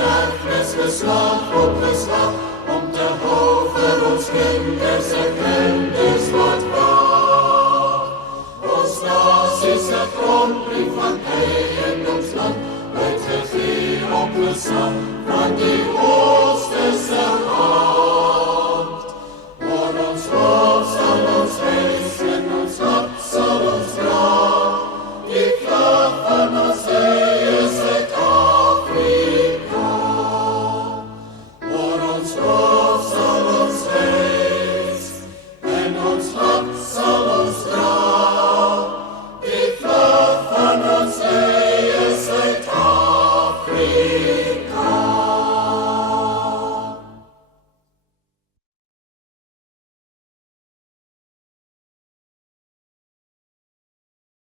sterftes geslag op geslag, om te hou vir ons kinders en kinders wat waag. Ons nasie se grondbrief van eiendomsland, uitgegee op gesag van die